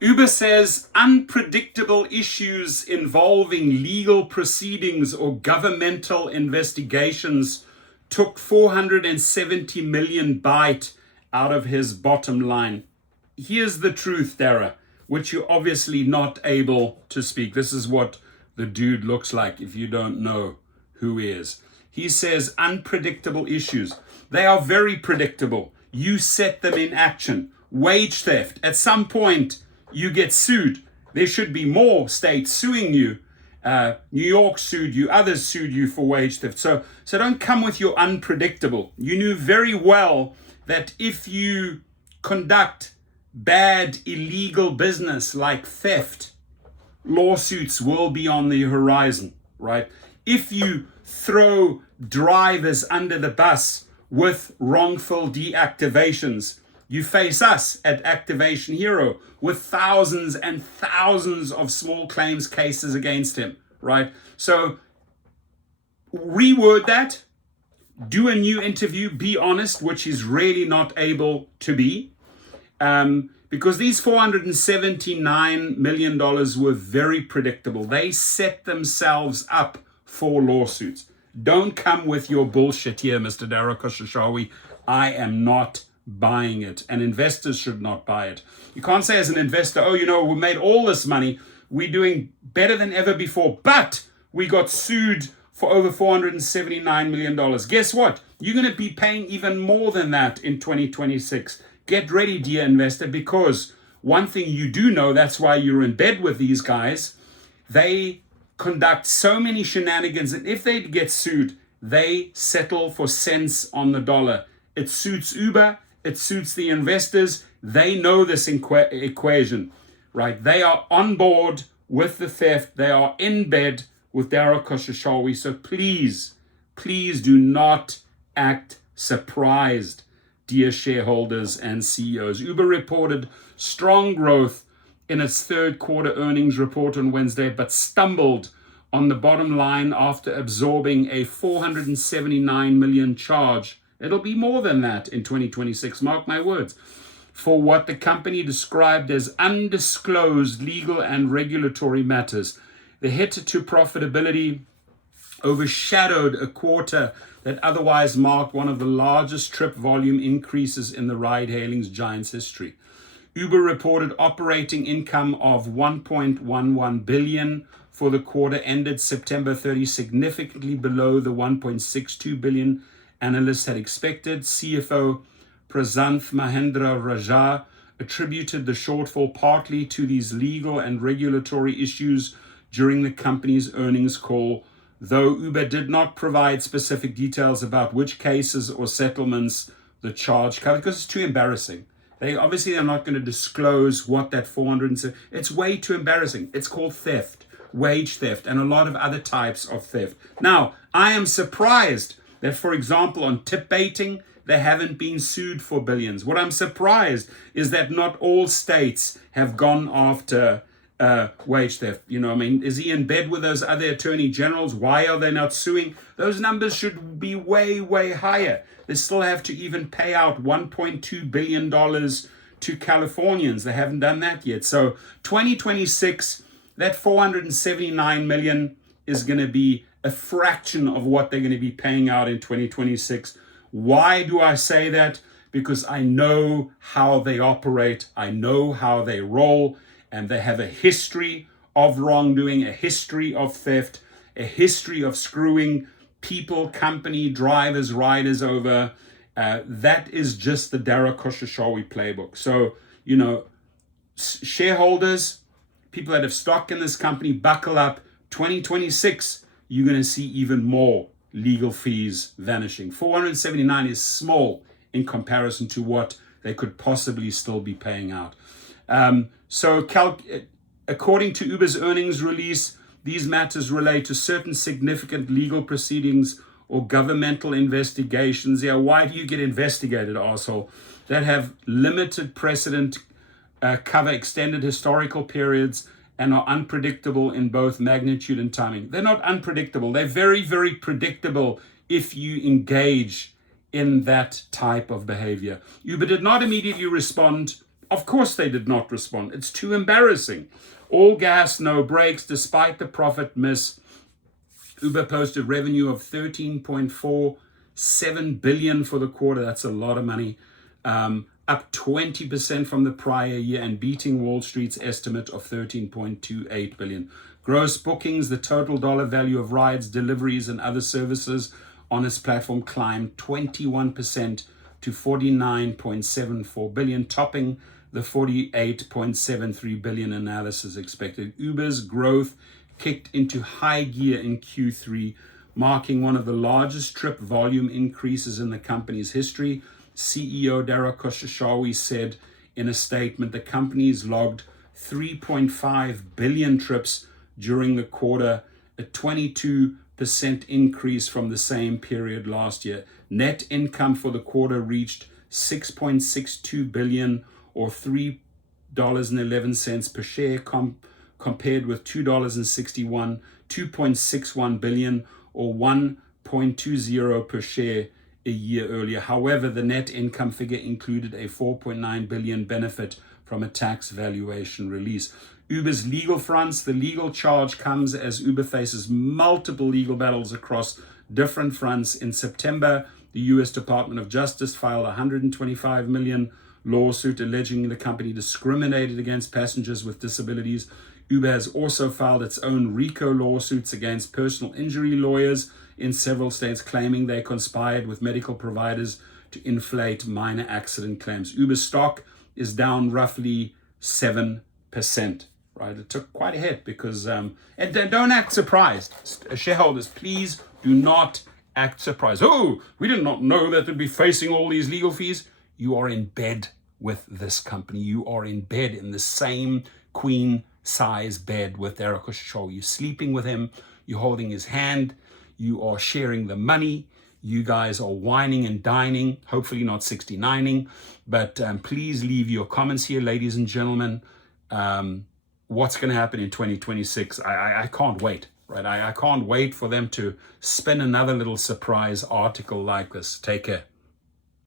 Uber says unpredictable issues involving legal proceedings or governmental investigations took 470 million bite out of his bottom line. Here's the truth, Dara, which you're obviously not able to speak. This is what the dude looks like if you don't know who he is. He says unpredictable issues. They are very predictable. You set them in action. Wage theft. At some point, you get sued. There should be more states suing you. New York sued you. Others sued you for wage theft. So don't come with your unpredictable. You knew very well that if you conduct bad, illegal business like theft, lawsuits will be on the horizon, right? If you throw drivers under the bus with wrongful deactivations, you face us at Activation Hero with thousands and thousands of small claims cases against him, right? So reword that, do a new interview, be honest, which he's really not able to be. Because these $479 million were very predictable. They set themselves up for lawsuits. Don't come with your bullshit here, Mr. Dara Khosrowshahi. I am not buying it, and investors should not buy it. You can't say as an investor, oh, we made all this money, we're doing better than ever before, but we got sued for over $479 million. Guess what? You're going to be paying even more than that in 2026. Get ready, dear investor, because one thing you do know, that's why you're in bed with these guys, they conduct so many shenanigans, and if they get sued, they settle for cents on the dollar. It suits Uber, it suits the investors. They know this equation, right? They are on board with the theft. They are in bed with Dara Khosrowshahi. So please do not act surprised, dear shareholders and CEOs. Uber reported strong growth in its third quarter earnings report on Wednesday, but stumbled on the bottom line after absorbing a $479 million charge. It'll be more than that in 2026, mark my words, for what the company described as undisclosed legal and regulatory matters. The hit to profitability overshadowed a quarter that otherwise marked one of the largest trip volume increases in the ride-hailing giant's history. Uber reported operating income of $1.11 billion for the quarter ended September 30, significantly below the $1.62 billion analysts had expected. CFO Prasanth Mahendra-Rajah attributed the shortfall partly to these legal and regulatory issues during the company's earnings call, though Uber did not provide specific details about which cases or settlements the charge covered, because it's too embarrassing. They're not going to disclose what that 400. It's way too embarrassing. It's called theft, wage theft, and a lot of other types of theft. Now, I am surprised that, for example, on tip baiting, they haven't been sued for billions. What I'm surprised is that not all states have gone after wage theft. Is he in bed with those other attorney generals? Why are they not suing? Those numbers should be way, way higher. They still have to even pay out $1.2 billion to Californians. They haven't done that yet. So 2026, that 479 million is going to be a fraction of what they're going to be paying out in 2026. Why do I say that? Because I know how they operate. I know how they roll. And they have a history of wrongdoing, a history of theft, a history of screwing people, company, drivers, riders over. That is just the Dara Khosrowshahi playbook. So, shareholders, people that have stock in this company, buckle up. 2026, you're going to see even more legal fees vanishing. 479 is small in comparison to what they could possibly still be paying out. According to Uber's earnings release, these matters relate to certain significant legal proceedings or governmental investigations. Yeah, why do you get investigated, asshole? That have limited precedent, cover extended historical periods, and are unpredictable in both magnitude and timing. They're not unpredictable. They're very, very predictable if you engage in that type of behavior. Uber did not immediately respond Of course they did not respond. It's too embarrassing. All gas, no brakes. Despite the profit miss, Uber posted revenue of $13.47 billion for the quarter. That's a lot of money. Up 20% from the prior year and beating Wall Street's estimate of $13.28 billion. Gross bookings, the total dollar value of rides, deliveries, and other services on its platform climbed 21% to $49.74 billion, topping the $48.73 billion analysis expected. Uber's growth kicked into high gear in Q3, marking one of the largest trip volume increases in the company's history. CEO Dara Khosrowshahi said in a statement the company's logged 3.5 billion trips during the quarter, a 22% increase from the same period last year. Net income for the quarter reached $6.62 billion or $3.11 per share, compared with $2.61 billion or $1.20 per share a year earlier. However, the net income figure included a $4.9 billion benefit from a tax valuation release. Uber's legal fronts. The legal charge comes as Uber faces multiple legal battles across different fronts. In September, the U.S. Department of Justice filed a $125 million lawsuit alleging the company discriminated against passengers with disabilities. Uber has also filed its own RICO lawsuits against personal injury lawyers in several states, claiming they conspired with medical providers to inflate minor accident claims. Uber stock is down roughly 7%. Right, it took quite a hit because, and don't act surprised. Shareholders, please do not act surprised. Oh, we did not know that they'd be facing all these legal fees. You are in bed with this company. You are in bed in the same queen size bed with Dara Khosrowshahi. You're sleeping with him. You're holding his hand. You are sharing the money. You guys are whining and dining, hopefully not 69ing. But please leave your comments here, ladies and gentlemen. What's going to happen in 2026? I can't wait, right? I can't wait for them to spin another little surprise article like this. Take care.